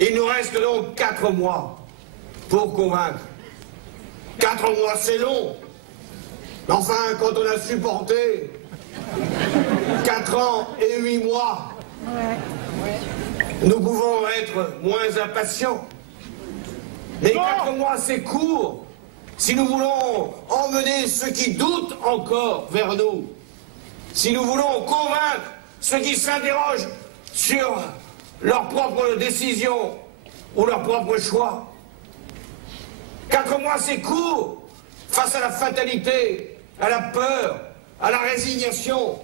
Il nous reste donc 4 mois pour convaincre. 4 mois, c'est long. Mais enfin, quand on a supporté 4 ans et 8 mois, nous pouvons être moins impatients. Mais 4 mois, c'est court. Si nous voulons emmener ceux qui doutent encore vers nous, si nous voulons convaincre ceux qui s'interrogent sur leurs propres décisions ou leurs propres choix, 4 mois, c'est court face à la fatalité, à la peur, à la résignation.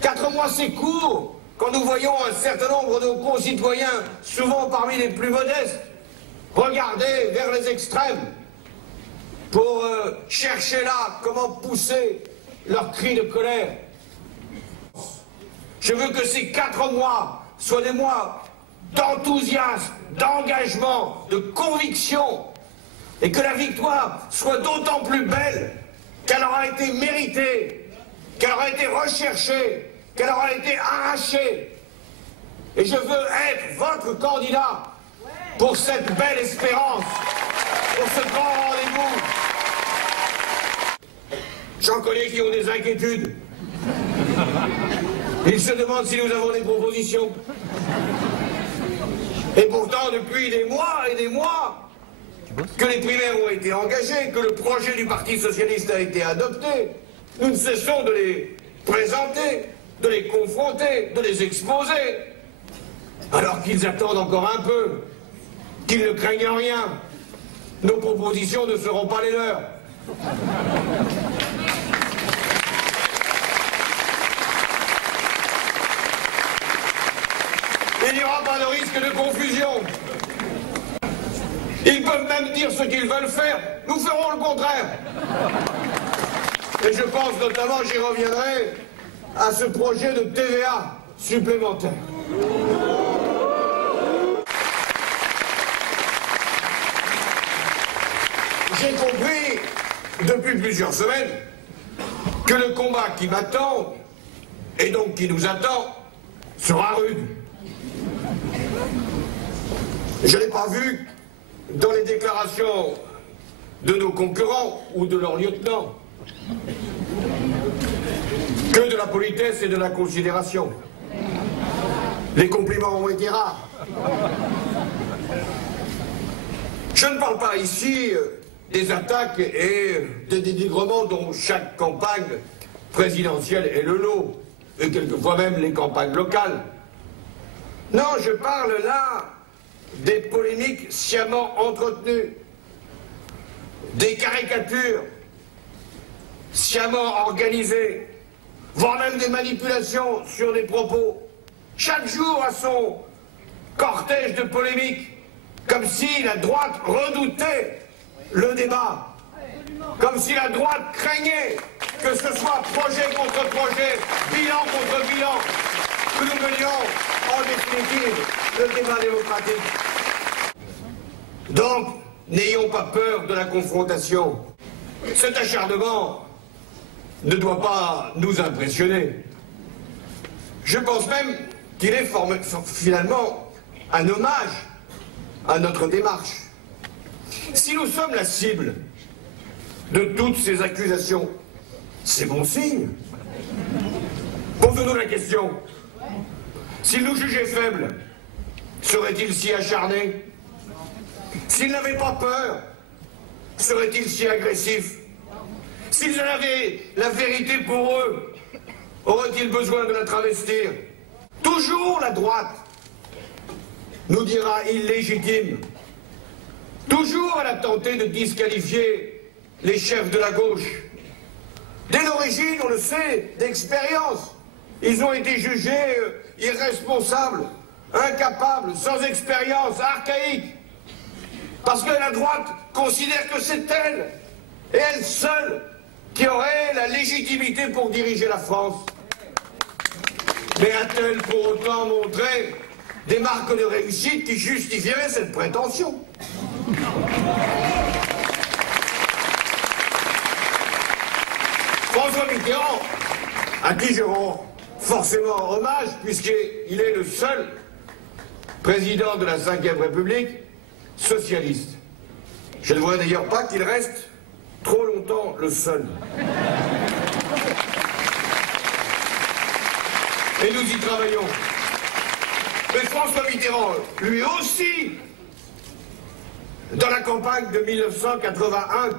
4 mois, c'est court quand nous voyons un certain nombre de nos concitoyens, souvent parmi les plus modestes, regarder vers les extrêmes pour chercher là comment pousser leurs cris de colère. Je veux que ces 4 mois soient des mois d'enthousiasme, d'engagement, de conviction, et que la victoire soit d'autant plus belle qu'elle aura été méritée, qu'elle aura été recherchée, qu'elle aura été arrachée. Et je veux être votre candidat pour cette belle espérance, pour ce grand rendez-vous. J'en connais qui ont des inquiétudes. Ils se demandent si nous avons des propositions. Et pourtant, depuis des mois et des mois, que les primaires ont été engagées, que le projet du Parti socialiste a été adopté, nous ne cessons de les présenter, de les confronter, de les exposer, alors qu'ils attendent encore un peu, qu'ils ne craignent rien. Nos propositions ne seront pas les leurs. Il n'y aura pas de risque de confusion. Ils peuvent même dire ce qu'ils veulent faire. Nous ferons le contraire. Et je pense notamment, j'y reviendrai, à ce projet de TVA supplémentaire. J'ai compris, depuis plusieurs semaines, que le combat qui m'attend, et donc qui nous attend, sera rude. Je n'ai pas vu dans les déclarations de nos concurrents ou de leurs lieutenants que de la politesse et de la considération. Les compliments ont été rares. Je ne parle pas ici des attaques et des dénigrements dont chaque campagne présidentielle est le lot, et quelquefois même les campagnes locales. Non, je parle là des polémiques sciemment entretenues, des caricatures sciemment organisées, voire même des manipulations sur des propos. Chaque jour a son cortège de polémiques, comme si la droite redoutait le débat, comme si la droite craignait que ce soit projet contre projet, bilan contre bilan, que nous menions en définitive le débat démocratique. Donc, n'ayons pas peur de la confrontation. Cet acharnement ne doit pas nous impressionner. Je pense même qu'il est finalement un hommage à notre démarche. Si nous sommes la cible de toutes ces accusations, c'est bon signe. Posons-nous la question. S'ils nous jugeaient faibles, seraient-ils si acharnés? S'ils n'avaient pas peur, seraient-ils si agressifs? S'ils avaient la vérité pour eux, auraient-ils besoin de la travestir? Toujours la droite nous dira illégitime. Toujours elle a tenté de disqualifier les chefs de la gauche. Dès l'origine, on le sait, d'expérience, ils ont été jugés irresponsables, incapables, sans expérience, archaïques. Parce que la droite considère que c'est elle, et elle seule, qui aurait la légitimité pour diriger la France. Mais a-t-elle pour autant montré des marques de réussite qui justifieraient cette prétention? François Mitterrand, à qui je rends forcément hommage, puisqu'il est le seul président de la Ve République, socialiste. Je ne voudrais d'ailleurs pas qu'il reste trop longtemps le seul. Et nous y travaillons. Mais François Mitterrand, lui aussi, dans la campagne de 1981,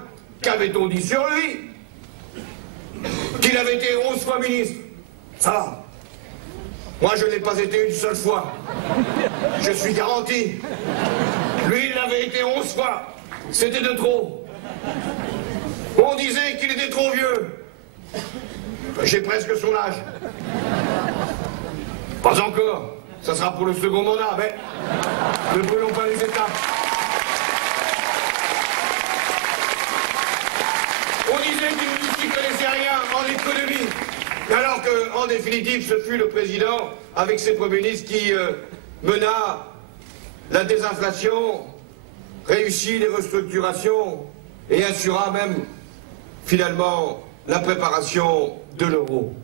qu'avait-on dit sur lui? Qu'il avait été 11 fois ministre. Ça va. Moi, je n'ai pas été une seule fois. Je suis garanti. Lui, il avait été 11 fois. C'était de trop. On disait qu'il était trop vieux. J'ai presque son âge. Pas encore. Ça sera pour le second mandat, mais ne brûlons pas les étapes. On disait qu'il n'y connaissait rien en économie. Alors qu'en définitive, ce fut le président, avec ses premiers ministres, qui mena la désinflation, réussit les restructurations et assura même, finalement, la préparation de l'euro.